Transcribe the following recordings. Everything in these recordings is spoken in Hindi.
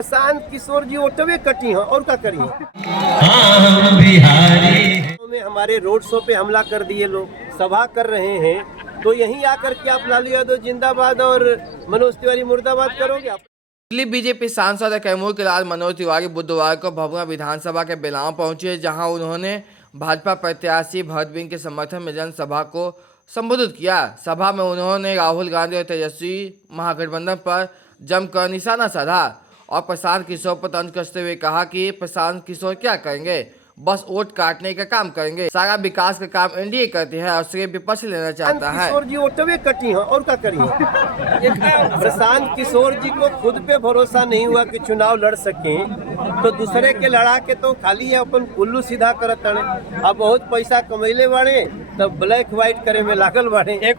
प्रशांत किशोर जी ओटवे कटी हैं और क्या करिए। में हमारे रोड शो पे हमला कर दिए, लोग सभा कर रहे हैं, तो यहीं आकर के आप लालू यादव जिंदाबाद और मनोज तिवारी मुर्दाबाद करोगे आप। दिल्ली बीजेपी सांसद कैमूर के लाल मनोज तिवारी बुधवार को भभुआ विधानसभा के बेलाव पहुंचे, जहां उन्होंने भाजपा प्रत्याशी भरत सिंह के समर्थन में जनसभा को संबोधित किया। सभा में उन्होंने राहुल गांधी और तेजस्वी महागठबंधन पर जमकर निशाना साधा और प्रशांत किशोर पर तंज कसते हुए कहा कि प्रशांत किशोर क्या करेंगे, बस वोट काटने का काम करेंगे। सारा विकास का काम एनडीए करती है और श्रेय विपक्ष लेना चाहता है। किशोर जी ओटवे कटी हैं और क्या करिए। प्रशांत किशोर जी को खुद पे भरोसा नहीं हुआ कि चुनाव लड़ सके, तो दूसरे के लड़ा के तो खाली अपन उल्लू सीधा करत रहे। अब बहुत पैसा कमैले बाड़े, तब ब्लैक व्हाइट करे में लागल बाड़े।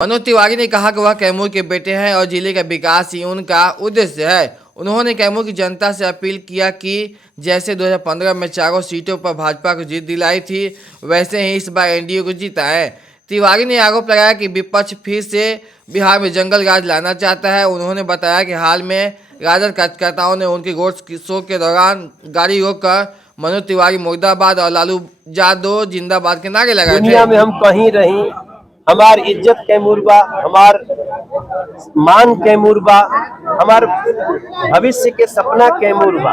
मनोज तिवारी ने कहा कि वह कैमूर के बेटे हैं और जिले का विकास ही उनका उद्देश्य है। उन्होंने कैमूर की जनता से अपील किया कि जैसे 2015 में चारों सीटों पर भाजपा को जीत दिलाई थी, वैसे ही इस बार एनडीए को जिताएं। तिवारी ने आरोप लगाया कि विपक्ष फिर से बिहार में जंगल राज लाना चाहता है। उन्होंने बताया कि हाल में राजद कार्यकर्ताओं ने उनके रोड शो के दौरान गाड़ी रोककर मनोज तिवारी मुर्दाबाद और लालू यादव जिंदाबाद के नारे लगाए थे। दुनिया में हम कहीं रही, हमार इज्जत कैमूर बा, हमार मान कैमूर बा, हमार भविष्य के सपना कैमूर बा।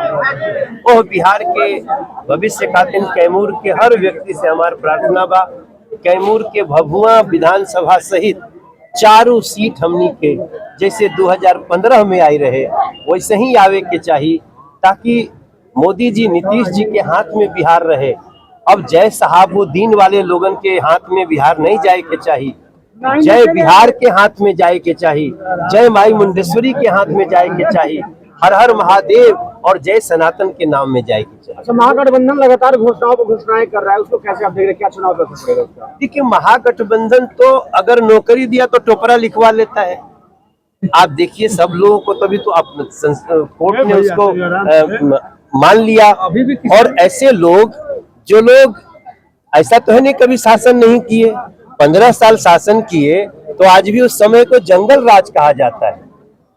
वो बिहार के भविष्य खातिर कैमूर के हर व्यक्ति से हमार प्रार्थना बा, कैमूर के भभुआ विधानसभा सहित चारों सीट हमनी के जैसे 2015 में आई रहे वैसे ही आवे के चाहिए, ताकि मोदी जी नीतीश जी के हाथ में बिहार रहे। अब जय साहबुद्दीन वाले लोगन के हाथ में बिहार नहीं जाए के चाहिए, जय बिहार के हाथ में जाए के चाहिए, जय माई मुंडेश्वरी के हाथ में जाए के चाहिए, हर हर महादेव और जय सनातन के नाम में जाए के चाहिए। अच्छा, महागठबंधन लगातार घोषणाएं कर रहा है, उसको कैसे आप देख रहे हैं, क्या चुनाव कर सकते हैं? देखिए, महागठबंधन तो अगर नौकरी दिया तो टोपरा लिखवा लेता है। आप देखिए, सब लोगों को तभी तो कोर्ट ने उसको मान लिया। और ऐसे लोग जो लोग ऐसा तो है नहीं कभी शासन नहीं किए, 15 साल शासन किए, तो आज भी उस समय को जंगल राज कहा जाता है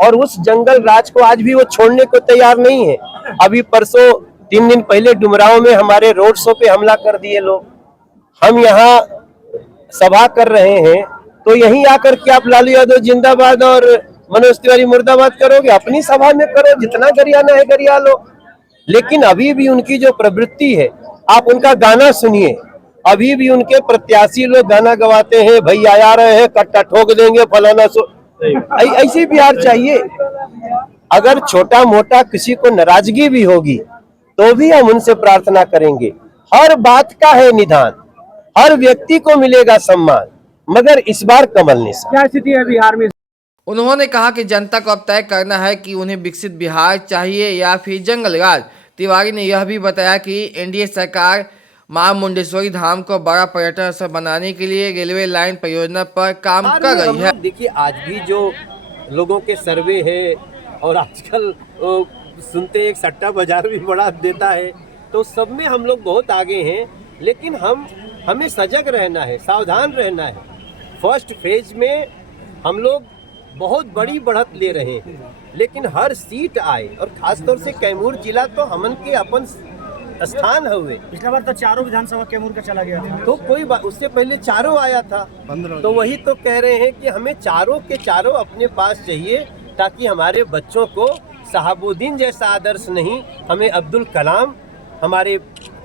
और उस जंगल राज को आज भी वो छोड़ने को तैयार नहीं है। अभी परसों 3 दिन पहले डुमरांव में हमारे रोड शो पे हमला कर दिए लोग। हम यहाँ सभा कर रहे हैं, तो यहीं आकर के आप लालू यादव जिंदाबाद और मनोज तिवारी मुर्दाबाद करोगे। अपनी सभा में करो, जितना गरियाना है गरिया लो। लेकिन अभी भी उनकी जो प्रवृत्ति है, आप उनका गाना सुनिए, अभी भी उनके प्रत्याशी लोग गाना गवाते हैं, भैया आ रहे हैं, कट्टा ठोक देंगे, फलाना सो। ऐसी बिहार चाहिए। अगर छोटा मोटा किसी को नाराजगी भी होगी तो भी हम उनसे प्रार्थना करेंगे। हर बात का है निदान, हर व्यक्ति को मिलेगा सम्मान, मगर इस बार कमल निशान। क्या स्थिति है बिहार में? उन्होंने कहा कि जनता को अब तय करना है कि उन्हें विकसित बिहार चाहिए या फिर जंगल राज। तिवारी ने यह भी बताया कि एनडीए सरकार मां मुंडेश्वरी धाम को बड़ा पर्यटन स्थल बनाने के लिए रेलवे लाइन परियोजना पर काम कर रही है। देखिए, आज भी जो लोगों के सर्वे है और आजकल सुनते एक सट्टा बाजार भी बड़ा देता है, तो सब में हम लोग बहुत आगे हैं। लेकिन हमें सजग रहना है, सावधान रहना है। फर्स्ट फेज में हम लोग बहुत बड़ी बढ़त ले रहे हैं, लेकिन हर सीट आए, और खासतौर से कैमूर जिला तो हमन के अपन स्थान हुए। पिछला बार तो चारों विधानसभा कैमूर का चला गया था, तो कोई बात, उससे पहले चारों आया था। तो वही तो कह रहे हैं कि हमें चारों के चारों अपने पास चाहिए, ताकि हमारे बच्चों को साहबुद्दीन जैसा आदर्श नहीं, हमें अब्दुल कलाम, हमारे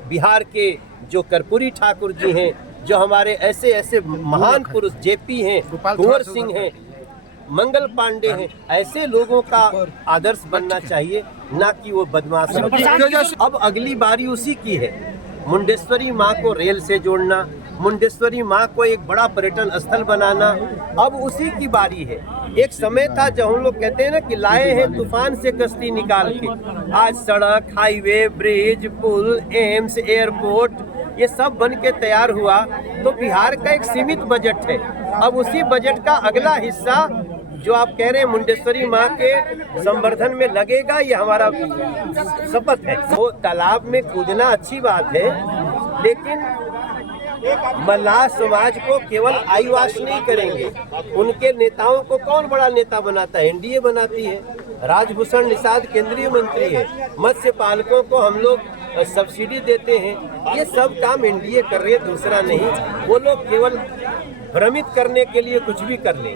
बिहार के जो कर्पूरी ठाकुर जी हैं, जो हमारे ऐसे ऐसे महान पुरुष जेपी हैं, कुंवर सिंह हैं, मंगल पांडे हैं, ऐसे लोगों का आदर्श बनना चाहिए, ना कि वो बदमाश। अब अगली बारी उसी की है, मुंडेश्वरी माँ को रेल से जोड़ना, मुंडेश्वरी माँ को एक बड़ा पर्यटन स्थल बनाना, अब उसी की बारी है। एक समय था जब हम लोग कहते हैं ना कि लाए हैं तूफान से कश्ती निकाल के। आज सड़क, हाईवे, ब्रिज, पुल, एम्स, एयरपोर्ट, ये सब बन के तैयार हुआ। तो बिहार का एक सीमित बजट है, अब उसी बजट का अगला हिस्सा जो आप कह रहे हैं मुंडेश्वरी माँ के संवर्धन में लगेगा, ये हमारा शपथ है। वो तालाब में कूदना अच्छी बात है, लेकिन मल्लाह समाज को केवल आईवाश नहीं करेंगे। उनके नेताओं को कौन बड़ा नेता बनाता है? एनडीए बनाती है। राजभूषण निषाद केंद्रीय मंत्री है, मत्स्य पालकों को हम लोग सब्सिडी देते हैं। ये सब काम एनडीए कर रही है, दूसरा नहीं। वो लोग केवल भ्रमित करने के लिए कुछ भी कर लें।